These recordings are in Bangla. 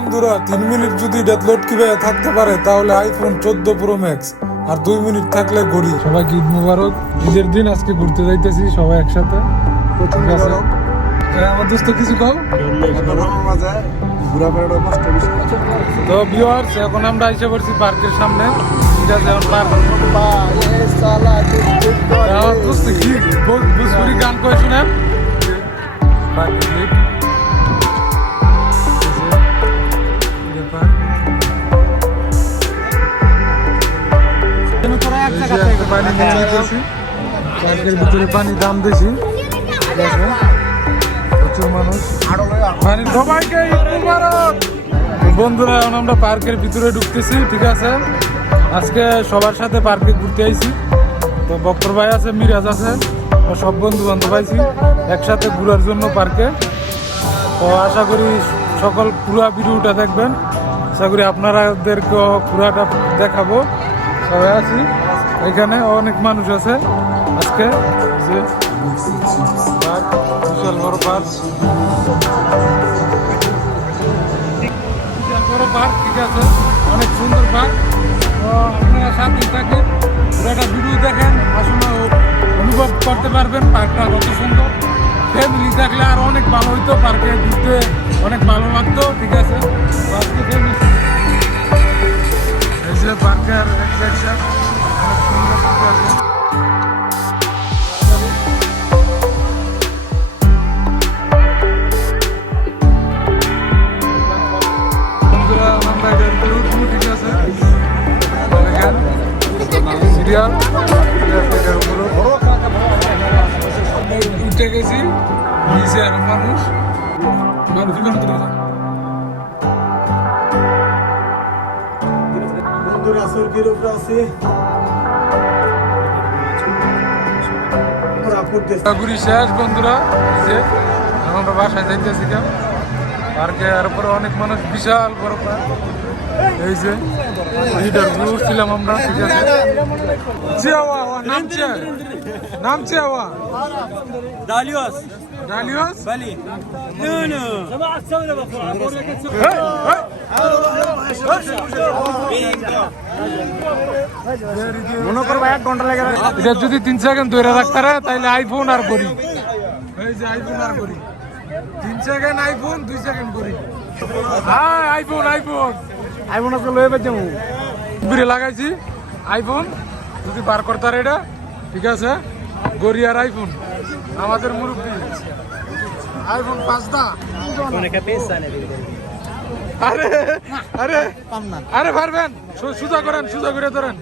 বন্ধুরা 3 মিনিট যদি ডেথলোড কিভাবে থাকতে পারে তাহলে আইফোন 14 প্রো ম্যাক্স আর 2 মিনিট থাকলে ঘড়ি। সবাইকে ঈদ মুবারক। ঈদের দিন আজকে ঘুরতে যাইতেছি সবাই একসাথে। ঠিক আছে আমার দোস্ত কিছু কও। তো ভিউয়ার্স এখন আমরা এসে পড়ছি পার্কের সামনে। ঠিক আছে এখন পার্ক আমার দোস্ত কি ভোজপুরি গান কয়ে শুনেন। পানি নিয়ে নিতেছি, পার্কের ভিতরে পানি দাম বেশি, প্রচুর মানুষ পানি। সবাইকে ঈদ মুবারক। বন্ধুরা এখন আমরা পার্কের ভিতরে ঢুকতেছি। ঠিক আছে আজকে সবার সাথে পার্কে ঘুরতে আইছি। তো বক্কর ভাই আছে, মিরাজ আছে, সব বন্ধু বান্ধব আইছি একসাথে ঘোরার জন্য পার্কে। তো আশা করি সকল পুরা ভিডিওটা দেখবেন, আশা করি আপনারাদেরকেও পুরাটা দেখাবো। সবাই আছি এখানে, অনেক মানুষ আছে আজকে। যে বিশাল বড় পার্ক, বিশাল বড় পার্ক। ঠিক আছে অনেক সুন্দর পার্ক। তো আপনারা সাথে থাকেন, পুরোটা ভিডিও দেখেন, আসলে অনুভব করতে পারবেন পার্কটা কত সুন্দর। ফ্যামিলি থাকলে আর অনেক ভালো হইতো, পার্কে ঘুরতে অনেক ভালো লাগতো। ঠিক আছে আজকে ফ্যামিলি এই যে পার্কের এক সেকশন অনেক সুন্দর। ঠিক আছে সিরিয়াল উঠে গেছি নিচে আর মানুষ ঘুরি শেষ। বন্ধুরা আমরা বাসায় যাইতেছি পার্কে, আর উপরে অনেক মানুষ, বিশাল বড় পার্ক। এই যে লিডার ঘুরছিলাম আমরা। ঠিক আছে নামছে আওয়া داليوس ডালিওস بلي نونو মনে করবো 1 ঘন্টা লাগে। এটা যদি 3 সেকেন্ড ধরে রাখতে পারে তাহলে আইফোন আর করি। এই যে আইফোন আর করি, 3 সেকেন্ড আইফোন, 2 সেকেন্ড করি। হ্যাঁ আইফোন আইফোন আইফোন আজকে লয়ে পেয়েছি বিরে লাগাইছি। আইফোন যদি বার করতে পারে এটা। ঠিক আছে গড়ি আর আইফোন আমাদের মুরব্বী আইফোন 5টা। আরে আরে আরে পারবেন, সোজা করেন, সোজা করে ধরেন,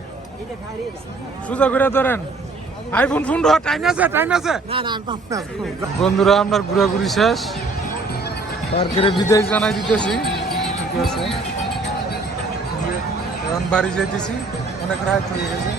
সোজা করে ধরেন। আইফোন ফোন টাইম আছে, টাইম আছে। বন্ধুরা আপনার ঘোরাঘুরি শেষ, পার্কের বিদায় জানাই দিতেছি। ঠিক আছে এখন বাড়ি যাইতেছি, অনেক রাত হয়ে গেছে।